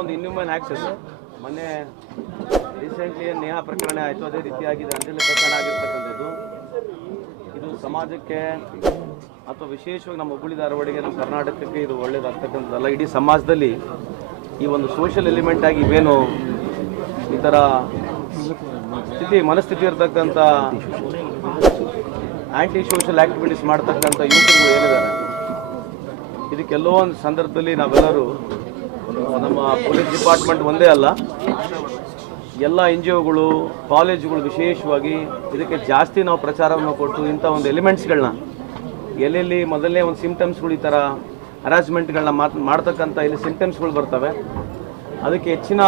ಒಂದು inhuman access ಮೊನ್ನೆ recently Neha ಪ್ರಕರಣ ಆಯಿತು, ಅದೇ ರೀತಿಯಾಗಿ ಅಂಜಲಿ ಪ್ರಕರಣ ಆಗಿರ್ತಕ್ಕಂಥದ್ದು. ಇದು ಸಮಾಜಕ್ಕೆ ಅಥವಾ ವಿಶೇಷವಾಗಿ ನಮ್ಮ ಹುಬ್ಬಳ್ಳಿ ಧಾರವಾಡಿಗೆ, ನಮ್ಮ ಕರ್ನಾಟಕಕ್ಕೆ ಇದು ಒಳ್ಳೇದಾಗ್ತಕ್ಕಂಥದ್ದಲ್ಲ. ಇಡೀ ಸಮಾಜದಲ್ಲಿ ಈ ಒಂದು ಸೋಷಿಯಲ್ ಎಲಿಮೆಂಟ್ ಆಗಿ ಇವೇನು ಈ ಥರ ಮನಸ್ಥಿತಿ ಇರ್ತಕ್ಕಂಥ ಆ್ಯಂಟಿ ಸೋಷಿಯಲ್ ಆ್ಯಕ್ಟಿವಿಟೀಸ್ ಮಾಡ್ತಕ್ಕಂಥ ಯುವಕರುಗಳು ಏನಿದ್ದಾರೆ, ಇದಕ್ಕೆಲ್ಲೋ ಒಂದು ಸಂದರ್ಭದಲ್ಲಿ ನಾವೆಲ್ಲರೂ ನಮ್ಮ ಪೊಲೀಸ್ ಡಿಪಾರ್ಟ್ಮೆಂಟ್ ಒಂದೇ ಅಲ್ಲ, ಎಲ್ಲ NGOಗಳು, ಕಾಲೇಜುಗಳು ವಿಶೇಷವಾಗಿ ಇದಕ್ಕೆ ಜಾಸ್ತಿ ನಾವು ಪ್ರಚಾರವನ್ನು ಕೊಟ್ಟು ಇಂಥ ಒಂದು ಎಲಿಮೆಂಟ್ಸ್ಗಳನ್ನ ಎಲ್ಲೆಲ್ಲಿ ಮೊದಲನೇ ಒಂದು ಸಿಂಪ್ಟಮ್ಸ್ಗಳು ಈ ಥರ ಹರಾಸ್ಮೆಂಟ್ಗಳನ್ನ ಮಾಡ್ತಕ್ಕಂಥ ಇಲ್ಲಿ ಸಿಂಪ್ಟಮ್ಸ್ಗಳು ಬರ್ತವೆ, ಅದಕ್ಕೆ ಹೆಚ್ಚಿನ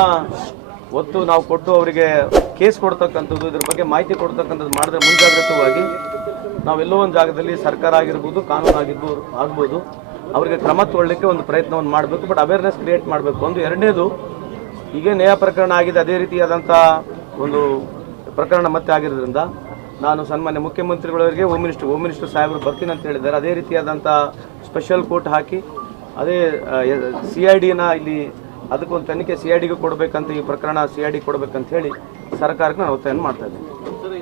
ಒತ್ತು ನಾವು ಕೊಟ್ಟು ಅವರಿಗೆ ಕೇಸ್ ಕೊಡ್ತಕ್ಕಂಥದ್ದು, ಇದ್ರ ಬಗ್ಗೆ ಮಾಹಿತಿ ಕೊಡ್ತಕ್ಕಂಥದ್ದು ಮಾಡಿದ್ರೆ ಮುಂಜಾಗ್ರತವಾಗಿ ನಾವೆಲ್ಲೋ ಒಂದು ಜಾಗದಲ್ಲಿ ಸರ್ಕಾರ ಆಗಿರ್ಬೋದು, ಕಾನೂನು ಆಗ್ಬೋದು, ಅವರಿಗೆ ಕ್ರಮ ತಗೊಳ್ಳಿಕ್ಕೆ ಒಂದು ಪ್ರಯತ್ನವನ್ನು ಮಾಡಬೇಕು. ಬಟ್ ಅವೇರ್ನೆಸ್ ಕ್ರಿಯೇಟ್ ಮಾಡಬೇಕು. ಒಂದು ಎರಡನೇದು, ಈಗ ನೇಹಾ ಪ್ರಕರಣ ಆಗಿದೆ, ಅದೇ ರೀತಿಯಾದಂಥ ಒಂದು ಪ್ರಕರಣ ಮತ್ತೆ ಆಗಿರೋದ್ರಿಂದ ನಾನು ಸನ್ಮಾನ್ಯ ಮುಖ್ಯಮಂತ್ರಿಗಳವರಿಗೆ ಹೋಮ್ ಮಿನಿಸ್ಟರ್ ಸಾಹೇಬರು ಬರ್ತೀನಿ ಅಂತ ಹೇಳಿದ್ದಾರೆ. ಅದೇ ರೀತಿಯಾದಂಥ ಸ್ಪೆಷಲ್ ಕೋರ್ಟ್ ಹಾಕಿ ಅದೇ CIDನ ಇಲ್ಲಿ ಅದಕ್ಕೊಂದು ತನಿಖೆ CIDಗೆ ಕೊಡಬೇಕಂತ, ಈ ಪ್ರಕರಣ CID ಕೊಡಬೇಕಂತ ಹೇಳಿ ಸರ್ಕಾರಕ್ಕೆ ನಾನು ಒತ್ತಾಯ ಮಾಡ್ತಾ ಇದ್ದೀನಿ.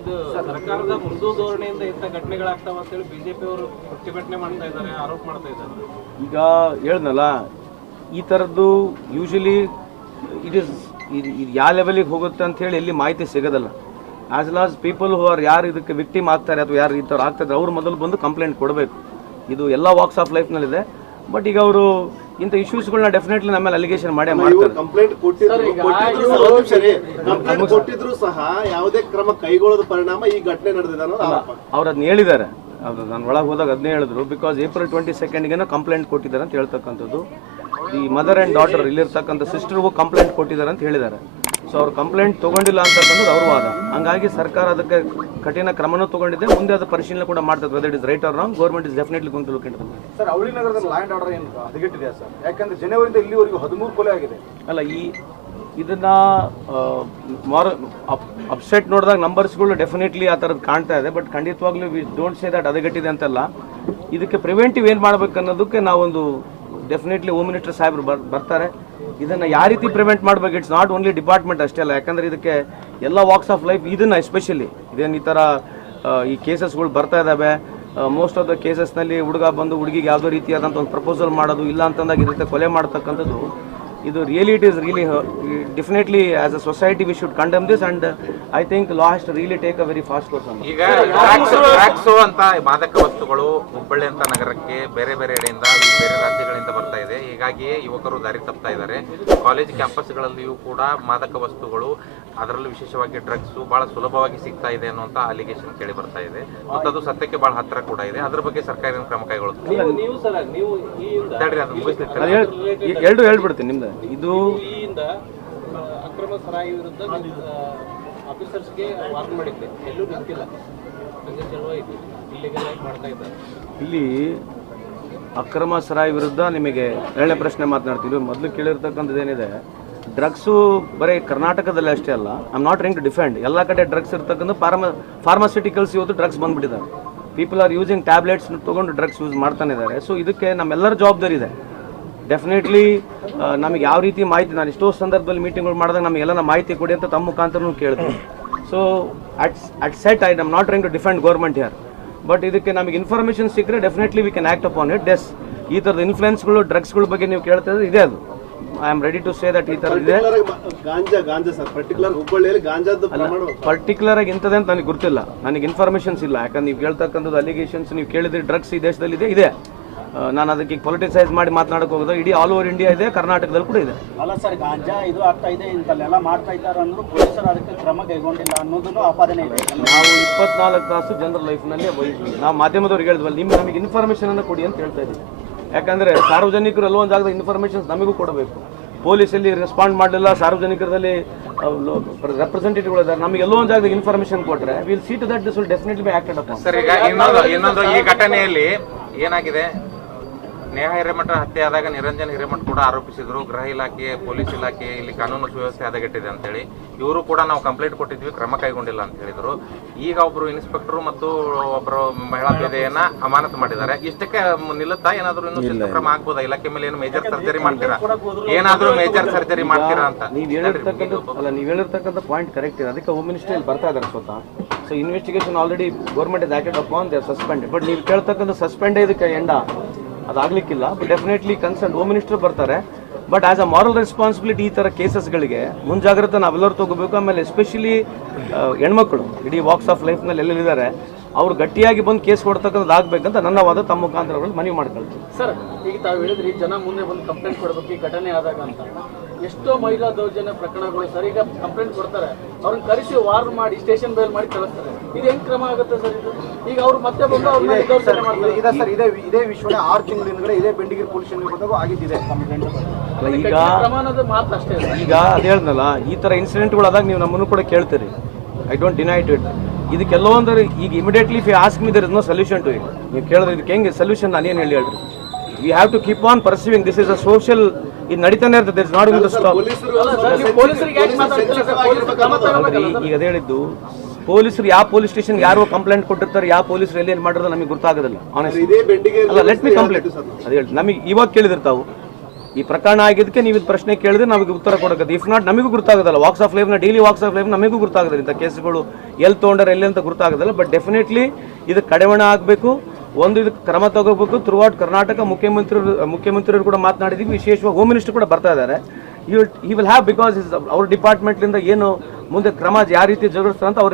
ಇದು ಸರ್ಕಾರದ ಮುಂದೂಧೋರಣೆಯಿಂದ ಇಂಥ ಘಟನೆಗಳಾಗ್ತಾವ ಅಂತೇಳಿ BJP ಅವರು ಪ್ರತಿಭಟನೆ ಮಾಡ್ತಾ ಇದ್ದಾರೆ, ಆರೋಪ ಮಾಡ್ತಾ ಇದ್ದಾರೆ. ಈಗ ಹೇಳ್ದಲ್ಲ, ಈ ಥರದ್ದು ಯೂಶಲಿ ಇದು ಯಾವ ಲೆವೆಲಿಗೆ ಹೋಗುತ್ತೆ ಅಂತ ಹೇಳಿ ಎಲ್ಲಿ ಮಾಹಿತಿ ಸಿಗೋದಲ್ಲ. As lost people who are ಯಾರು ಇದಕ್ಕೆ ವಿಕ್ಟಿಮ್ ಆಗ್ತಾರೆ ಅಥವಾ ಯಾರು ಈ ಥರ ಆಗ್ತಾರೆ ಅವ್ರು ಮೊದಲು ಬಂದು ಕಂಪ್ಲೇಂಟ್ ಕೊಡಬೇಕು. ಇದು ಎಲ್ಲ ವಾಕ್ಸ್ ಆಫ್ ಲೈಫ್ನಲ್ಲಿದೆ. ಬಟ್ ಈಗ ಅವರು ಇಂಥ ಇಶ್ಯೂಸ್ಗಳನ್ನ ಡೆಫಿನೆಟ್ಲಿ ನಮ್ಮಲ್ಲಿ ಅಲಿಗೇಷನ್ ಮಾಡೇ ಮಾಡ್ತಾರೆ. ಕಂಪ್ಲೇಂಟ್ ಕೊಟ್ಟಿದ್ರು ಸಹ ಯಾವುದೇ ಕ್ರಮ ಕೈಗೊಳ್ಳದ ಪರಿಣಾಮ ಈ ಘಟನೆ ನಡೆದಿದೆ ಅನ್ನೋದು ಅವ್ರು ಅದನ್ನ ಹೇಳಿದ್ದಾರೆ. ನಾನು ಒಳಗೆ ಹೋದಾಗ ಅದನ್ನೇ ಹೇಳಿದ್ರು. ಬಿಕಾಸ್ April 22 ಕಂಪ್ಲೇಂಟ್ ಕೊಟ್ಟಿದ್ದಾರೆ ಅಂತ ಹೇಳ್ತಕ್ಕಂಥದ್ದು. ಈ ಮದರ್ ಆ್ಯಂಡ್ ಡಾಟರ್ ಇಲ್ಲಿರ್ತಕ್ಕಂಥ ಸಿಸ್ಟರ್ಗೂ ಕಂಪ್ಲೇಂಟ್ ಕೊಟ್ಟಿದ್ದಾರೆ ಅಂತ ಹೇಳಿದ್ದಾರೆ. ಸೊ ಅವ್ರು ಕಂಪ್ಲೇಂಟ್ ತೊಗೊಂಡಿಲ್ಲ ಅಂತಕ್ಕಂಥದ್ದು ಅವ್ರ ವಾದ. ಹಂಗಾಗಿ ಸರ್ಕಾರ ಅದಕ್ಕೆ ಕಠಿಣ ಕ್ರಮನೂ ತೊಗೊಂಡಿದೆ. ಮುಂದೆ ಅದು ಪರಿಶೀಲನೆ ಕೂಡ ಮಾಡ್ತದೆ. Whether it is right or wrong, government is definitely going to look into that. Sir, ಅವಳಿ ನಗರದ ಲಾ ಆ್ಯಂಡ್ ಆರ್ಡರ್ ಏನು ಹದಗೆಟ್ಟಿದೆಯಾ ಸರ್? ಯಾಕಂದ್ರೆ ಜನವರಿಂದ ಇಲ್ಲಿವರೆಗೂ 13 ಕೊಲೆ ಆಗಿದೆ. ಅಲ್ಲ, ಇದನ್ನ ಅಪ್ಸೆಟ್ ನೋಡಿದಾಗ ನಂಬರ್ಸ್ಗಳು ಡೆಫಿನೆಟ್ಲಿ ಆ ಥರದ್ದು ಕಾಣ್ತಾ ಇದೆ. ಬಟ್ ಖಂಡಿತವಾಗ್ಲೂ ವಿ ಡೋಂಟ್ ಸೇ ದಟ್ ಹದಗೆಟ್ಟಿದೆ ಅಂತಲ್ಲ. ಇದಕ್ಕೆ ಪ್ರಿವೆಂಟಿವ್ ಏನು ಮಾಡ್ಬೇಕು ಅನ್ನೋದಕ್ಕೆ ನಾವೊಂದು ಡೆಫಿನೆಟ್ಲಿ ಹೋಮ್ ಮಿನಿಸ್ಟರ್ ಸಾಹೇಬ್ರು ಬರ್ತಾರೆ. ಇದನ್ನು ಯಾವ ರೀತಿ ಪ್ರಿವೆಂಟ್ ಮಾಡಬೇಕು, ಇಟ್ಸ್ ನಾಟ್ ಓನ್ಲಿ ಡಿಪಾರ್ಟ್ಮೆಂಟ್ ಅಷ್ಟೇ ಅಲ್ಲ. ಯಾಕಂದರೆ ಇದಕ್ಕೆ ಎಲ್ಲ ವಾಕ್ಸ್ ಆಫ್ ಲೈಫ್ ಇದನ್ನು ಎಸ್ಪೆಷಲಿ ಇದೇನು ಈ ಥರ ಈ ಕೇಸಸ್ಗಳು ಬರ್ತಾ ಇದ್ದಾವೆ. ಮೋಸ್ಟ್ ಆಫ್ ದ ಕೇಸಸ್ನಲ್ಲಿ ಹುಡುಗ ಬಂದು ಹುಡುಗಿಗೆ ಯಾವುದೋ ರೀತಿಯಾದಂಥ ಒಂದು ಪ್ರಪೋಸಲ್ ಮಾಡೋದು, ಇಲ್ಲ ಅಂತಂದಾಗ ಇದಕ್ಕೆ ಕೊಲೆ ಮಾಡ್ತಕ್ಕಂಥದ್ದು, ಇದು really it is really definitely as a society we should condemn this. And I think law has to really take a very fast course. ಈಗ ಡ್ರಗ್ಸು ಅಂತ ಮಾದಕ ವಸ್ತುಗಳು ಹುಬ್ಬಳ್ಳಿ ಅಂತ ನಗರಕ್ಕೆ ಬೇರೆ ಬೇರೆ ಎಡೆಯಿಂದ ಬೇರೆ ರಾಜ್ಯಗಳಿಂದ ಬರ್ತಾ ಇದೆ. ಹೀಗಾಗಿ ಯುವಕರು ದಾರಿ ತಪ್ತಾ ಇದ್ದಾರೆ. ಕಾಲೇಜ್ ಕ್ಯಾಂಪಸ್ಗಳಲ್ಲಿಯೂ ಕೂಡ ಮಾದಕ ವಸ್ತುಗಳು, ಅದರಲ್ಲೂ ವಿಶೇಷವಾಗಿ ಡ್ರಗ್ಸು ಬಹಳ ಸುಲಭವಾಗಿ ಸಿಗ್ತಾ ಇದೆ ಅನ್ನುವಂಥ ಅಲಿಗೇಷನ್ ಕೇಳಿ ಬರ್ತಾ ಇದೆ. ಮತ್ತು ಅದು ಸತ್ಯಕ್ಕೆ ಬಹಳ ಹತ್ತಿರ ಕೂಡ ಇದೆ. ಅದ್ರ ಬಗ್ಗೆ ಸರ್ಕಾರ ಏನು ಕ್ರಮ ಕೈಗೊಳ್ಳುತ್ತೆ? ಎರಡು ಹೇಳ್ಬಿಡ್ತೀನಿ ನಿಮ್ದು. ಇದು ಅಕ್ರಮ ಸರಾಯಿ ವಿರುದ್ಧ ಆಫೀಸರ್ಸ್ಗೆ ವಾರ್ನ್ ಮಾಡಿದ್ದೆ, ಎಲ್ಲೂ ನಿಂತಿಲ್ಲ, ಮಾಡ್ತಾ ಇದ್ದಾರೆ. ಇಲ್ಲಿ ಅಕ್ರಮ ಸರಾಯಿ ವಿರುದ್ಧ ನಿಮಗೆ ಎರಡನೇ ಪ್ರಶ್ನೆ ಮಾತನಾಡ್ತೀವಿ. ಮೊದಲು ಕೇಳಿರ್ತಕ್ಕಂಥದ್ದು ಏನಿದೆ, ಡ್ರಗ್ಸು ಬರೀ ಕರ್ನಾಟಕದಲ್ಲಿ ಅಷ್ಟೇ ಅಲ್ಲ. I am not trying to defend. ಎಲ್ಲ ಕಡೆ ಡ್ರಗ್ಸ್ ಇರ್ತಕ್ಕಂಥ ಫಾರ್ಮಾಸ್ಯೂಟಿಕಲ್ಸ್ ಇವತ್ತು ಡ್ರಗ್ಸ್ ಬಂದ್ಬಿಟ್ಟಿದ್ದಾರೆ. ಪೀಪಲ್ ಆರ್ ಯೂಸಿಂಗ್ ಟ್ಯಾಬ್ಲೆಟ್ಸ್ ತೊಗೊಂಡು ಡ್ರಗ್ಸ್ ಯೂಸ್ ಮಾಡ್ತಾನೆ ಇದ್ದಾರೆ. ಸೊ ಇದಕ್ಕೆ ನಮ್ಮೆಲ್ಲರ ಜವಾಬ್ದಾರಿ ಇದೆ. ಡೆಫಿನೆಟ್ಲಿ ನಮಗೆ ಯಾವ ರೀತಿ ಮಾಹಿತಿ, ನಾನು ಎಷ್ಟೋ ಸಂದರ್ಭದಲ್ಲಿ ಮೀಟಿಂಗ್ಗಳು ಮಾಡಿದಾಗ ನಮಗೆಲ್ಲ ಮಾಹಿತಿ ಕೊಡಿ ಅಂತ ತಮ್ಮ ಮುಖಾಂತರನೂ ಕೇಳಿದ್ರು. So at set I am not trying to defend government here. But ಇದಕ್ಕೆ ನಮಗೆ ಇನ್ಫಾರ್ಮೇಷನ್ ಸಿಕ್ಕರೆ definitely we can act upon it. ಡೆಸ್ ಈ ಥರದ ಇನ್ಫ್ಲುಯೆನ್ಸ್ಗಳು ಡ್ರಗ್ಸ್ಗಳ ಬಗ್ಗೆ ನೀವು ಕೇಳ್ತಾ ಇದ್ರೆ ಇದೆ. ಅದು I am ready to say that ಈ ಥರ ಇದೆ. ಪರ್ಟಿಕ್ಯುಲರ್ ಆಗಿ ಇಂಥದ್ದೇ ಅಂತ ನನಗೆ ಗೊತ್ತಿಲ್ಲ, ನನಗೆ ಇನ್ಫಾರ್ಮೇಷನ್ಸ್ ಇಲ್ಲ. ಯಾಕಂದ್ರೆ ನೀವು ಕೇಳ್ತಕ್ಕಂಥದ್ದು ಅಲಿಗೇಷನ್ಸ್ ನೀವು ಕೇಳಿದ್ರೆ ಡ್ರಗ್ಸ್ ಈ ದೇಶದಲ್ಲಿ ಇದೆ. ನಾನು ಅದಕ್ಕೆ ಪೊಲಿಟಿಸೈಸ್ ಮಾಡಿ ಮಾತನಾಡಕ್ಕೆ ಹೋಗೋದು, ಇಡೀ ಆಲ್ ಓವರ್ ಇಂಡಿಯಾ ಇದೆ, ಕರ್ನಾಟಕದಲ್ಲಿ ಕೂಡ ಇದೆ. ಅಲ್ಲ ಸರ್, ಗಾಂಜಾ ಇದು ಆಗ್ತಾ ಇದೆ, ಇಂಥಲ್ಲೆಲ್ಲ ಮಾಡ್ತಾ ಇದ್ದಾರೆ ಅಂದ್ರೂ ಪೊಲೀಸರು ಅದಕ್ಕೆ ಕ್ರಮ ಕೈಗೊಂಡಿಲ್ಲ ಅನ್ನೋದನ್ನು ಆಪಾದನೆ ಇದೆ. ನಾವು 24 ತಾಸು ಜನರ ಲೈಫ್ನಲ್ಲಿ ವಹಿಸ್ತೀವಿ. ನಾವು ಮಾಧ್ಯಮದವ್ರಿಗೆ ಹೇಳಿದ್ವಲ್ಲ, ನಮಗೆ ಇನ್ಫಾರ್ಮೇಷನ್ ಅನ್ನು ಕೊಡಿ ಅಂತ ಹೇಳ್ತಾ ಇದ್ದೀವಿ. ಯಾಕಂದರೆ ಸಾರ್ವಜನಿಕರು ಎಲ್ಲೋ ಒಂದು ಜಾಗದ ಇನ್ಫಾರ್ಮೇಷನ್ಸ್ ನಮಗೂ ಕೊಡಬೇಕು. ಪೊಲೀಸಲ್ಲಿ ರೆಸ್ಪಾಂಡ್ ಮಾಡಲಿಲ್ಲ, ಸಾರ್ವಜನಿಕರಲ್ಲಿ ರೆಪ್ರೆಸೆಂಟೇಟಿವ್ಗಳಿದ್ದಾರೆ, ನಮಗೆ ಎಲ್ಲೋ ಒಂದು ಜಾಗದ ಇನ್ಫಾರ್ಮೇಷನ್ ಕೊಟ್ಟರೆ will see to that this will definitely be acted upon. Sir, ಈಗ ಇನ್ನೊಂದು ಈ ಘಟನೆಯಲ್ಲಿ ಏನಾಗಿದೆ, ನೇಹಾ ಹಿರೇಮಠ ಹತ್ಯೆ ಆದಾಗ ನಿರಂಜನ್ ಹಿರೇಮಠ ಕೂಡ ಆರೋಪಿಸಿದ್ರು, ಗೃಹ ಇಲಾಖೆ, ಪೊಲೀಸ್ ಇಲಾಖೆ ಇಲ್ಲಿ ಕಾನೂನು ಸುವ್ಯವಸ್ಥೆ ಹದಗೆಟ್ಟಿದೆ ಅಂತೇಳಿ. ಇವರು ಕೂಡ ನಾವು ಕಂಪ್ಲೇಂಟ್ ಕೊಟ್ಟಿದ್ವಿ, ಕ್ರಮ ಕೈಗೊಂಡಿಲ್ಲ ಅಂತ ಹೇಳಿದ್ರು. ಈಗ ಒಬ್ರು ಇನ್ಸ್ಪೆಕ್ಟರ್ ಮತ್ತು ಒಬ್ಬರು ಮಹಿಳಾ ಪೇದೆಯನ್ನ ಅಮಾನತು ಮಾಡಿದ್ದಾರೆ. ಇಷ್ಟಕ್ಕೆ ನಿಲ್ಲುತ್ತಾ ಏನಾದ್ರು ಇನ್ನೂ ಶಿಸ್ತು ಕ್ರಮ ಆಗ್ಬೋದಾ? ಇಲಾಖೆ ಮೇಲೆ ಏನು ಮೇಜರ್ ಸರ್ಜರಿ ಮಾಡ್ತೀರಾ? ಏನಾದ್ರೂ ಮೇಜರ್ ಸರ್ಜರಿ ಮಾಡ್ತೀರಾ ಅಂತ? ನೀವು ಹೇಳಿರ್ತಕ್ಕಂಥ ಪಾಯಿಂಟ್ ಕರೆಕ್ಟ್ ಇದೆ. ಅದಕ್ಕೆ ಹೋಮ್ ಮಿನಿಸ್ಟರ್ ಇಲ್ಲಿ ಬರ್ತಾ ಇದ್ದಾರೆ ಸ್ವತಃ. So investigation already government is acted upon, they are suspended. But ನೀವು ಕೇಳ್ತಕ್ಕಂಥ ಸಸ್ಪೆಂಡ್ ಇದಕ್ಕೆ ಎಂಡ ಅದಾಗಲಿಕ್ಕಿಲ್ಲ. But definitely concern home minister ಬರ್ತಾರೆ. But as a moral responsibility ಈ ಥರ ಕೇಸಸ್ಗಳಿಗೆ ಮುಂಜಾಗ್ರತೆ ನಾವೆಲ್ಲರೂ ತಗೋಬೇಕು. ಆಮೇಲೆ ಎಸ್ಪೆಷಲಿ ಹೆಣ್ಮಕ್ಳು ಇಡೀ ವಾಕ್ಸ್ ಆಫ್ ಲೈಫ್ನಲ್ಲಿ ಎಲ್ಲೆಲ್ಲಿದ್ದಾರೆ ಅವ್ರು ಗಟ್ಟಿಯಾಗಿ ಬಂದು ಕೇಸ್ ಕೊಡ್ತಕ್ಕಂಥದ್ದು ಆಗ್ಬೇಕಂತ ನನ್ನ ವಾದ ತಮ್ಮ ಮುಖಾಂತರಗಳಲ್ಲಿ ಮನವಿ ಮಾಡ್ಕೊಳ್ತೀವಿ. ಸರ್, ಈಗ ತಾವು ಹೇಳಿದ್ರಿ ಜನ ಮುಂದೆ ಬಂದು ಕಂಪ್ಲೇಂಟ್ ಕೊಡಬೇಕು ಈ ಘಟನೆ ಆದಾಗ ಅಂತ. ಎಷ್ಟೋ ಮಹಿಳಾ ದೌರ್ಜನ್ಯ ಪ್ರಕರಣಗಳು ಸರ್ ಈಗ ಕಂಪ್ಲೇಂಟ್ ಕೊಡ್ತಾರೆ, ಅವ್ರನ್ನ ಕರೆಸಿ ವಾರ್ನ್ ಮಾಡಿ ಸ್ಟೇಷನ್ ಬೇಲ್ ಮಾಡಿ ಕಳಿಸ್ತಾರೆ. ಇದು ಹೆಂಗ್ ಕ್ರಮ ಆಗುತ್ತೆ ಸರ್? ಇದು ಈಗ ಅವ್ರು ಮತ್ತೆ ಬಂದು ಅವ್ರನ್ನ ದೌರ್ಜನ್ಯ ಮಾಡ್ತಾರೆ. ಇದೆ ಸರ್, ಇದೇ ವಿಷಯ 6 ತಿಂಗಳ ಹಿಂದ್ಗಡೆ ಇದೇ ಬೆಂಡಿಗಿರಿ ಪೊಲೀಸ್ ಸ್ಟೇಷನ್ ಬಂದಾಗ ಆಗಿದ್ದಿದೆ. ಈಗ ಪ್ರಮಾಣದ ಮಾತು ಅಷ್ಟೇ. ಈಗ ಅದು ಹೇಳ್ದಲ್ಲ, ಈ ಥರ ಇನ್ಸಿಡೆಂಟ್ಗಳು ಆದಾಗ ನೀವು ನಮ್ಮನ್ನು ಕೂಡ ಕೇಳ್ತೀರಿ. I don't deny it. ಇದಕ್ಕೆಲ್ಲೊಂದ್ರೆ ಈಗ immediately if you ask me there is no solution to it. ನೀವು ಕೇಳಿದ್ರೆ ಇದಕ್ಕೆ ಹೆಂಗೆ ಸೊಲ್ಯೂಷನ್ ನಾನೇನು ಹೇಳ್ರಿ. We have to keep on perceiving. This is a social, ಇದು ನಡೀತಾನೆ ಇರ್ತದೆ. This not going to stop. ಈಗ ಅದೇ ಹೇಳಿದ್ದು, ಪೊಲೀಸರು ಯಾವ ಪೊಲೀಸ್ ಸ್ಟೇಷನ್ ಯಾರೋ ಕಂಪ್ಲೇಂಟ್ ಕೊಟ್ಟಿರ್ತಾರೆ, ಯಾವ ಪೊಲೀಸರು ಎಲ್ಲಿ ಏನು ಮಾಡಿರೋದು ನಮಗೆ ಗೊತ್ತಾಗೋದಿಲ್ಲ. ಅಲ್ಲ, ಲೆಟ್ ಮಿ ಕಂಪ್ಲೇಂಟ್. ಅದು ಹೇಳಿ ನಮಗೆ ಇವಾಗ ಕೇಳಿದಿರ್ತಾವು ಈ ಪ್ರಕರಣ ಆಗಿದ್ದಕ್ಕೆ ನೀವು ಇದು ಪ್ರಶ್ನೆ ಕೇಳಿದ್ರೆ ನಮಗೆ ಉತ್ತರ ಕೊಡೋದು. ಇಫ್ ನಾಟ್ ನಮಗೂ ಗೊತ್ತಾಗೋದಲ್ಲ. ವಾಕ್ಸ್ ಆಫ್ ಲೈಫ್ನ ಡೈಲಿ ವಾಕ್ಸ್ ಆಫ್ ಲೈಫ್ ನಮಗೂ ಗೊತ್ತಾಗೋದಿಲ್ಲ ಇಂಥ ಕೇಸ್ಗಳು ಎಲ್ಲಿ ತೊಗೊಂಡ್ರೆ ಎಲ್ಲಿ ಅಂತ ಗೊತ್ತಾಗೋದಿಲ್ಲ. ಬಟ್ ಡೆಫಿನೆಟ್ಲಿ ಇದು ಕಡಿವಾಣ ಆಗಬೇಕು. ಒಂದು ಇದಕ್ಕೆ ಕ್ರಮ ತಗೋಬೇಕು. ಥ್ರೂಔಟ್ ಕರ್ನಾಟಕ ಮುಖ್ಯಮಂತ್ರಿಯವರು ಕೂಡ ಮಾತನಾಡಿದ್ದೀವಿ. ವಿಶೇಷವಾಗಿ ಹೋಮ್ ಮಿನಿಸ್ಟರ್ ಕೂಡ ಬರ್ತಾ ಇದ್ದಾರೆ. ಈ ವಿಲ್ ಹ್ಯಾವ್, ಬಿಕಾಸ್ ಅವ್ರ ಡಿಪಾರ್ಟ್ಮೆಂಟ್ಲಿಂದ ಏನು ಮುಂದೆ ಕ್ರಮ ಯಾವ ರೀತಿ ಜರುಗಿಸ್ತಾರೆ ಅಂತ ಅವ್ರ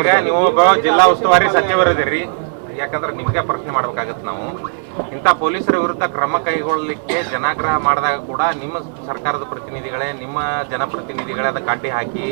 ಈಗ ನೀವು ಜಿಲ್ಲಾ ಉಸ್ತುವಾರಿ ಸಚಿವರಿದ್ದೀರಿ, ಯಾಕಂದ್ರೆ ನಿಮಗೆ ಪ್ರಶ್ನೆ ಮಾಡ್ಬೇಕಾಗತ್ತೆ. ನಾವು ಇಂಥ ಪೊಲೀಸರ ವಿರುದ್ಧ ಕ್ರಮ ಕೈಗೊಳ್ಳಲಿಕ್ಕೆ ಜನಾಗ್ರಹ ಮಾಡಿದಾಗ ಕೂಡ ನಿಮ್ಮ ಸರ್ಕಾರದ ಪ್ರತಿನಿಧಿಗಳೇ, ನಿಮ್ಮ ಜನಪ್ರತಿನಿಧಿಗಳೇ ಅದಕ್ಕೆ ಅಡ್ಡಿ ಹಾಕಿ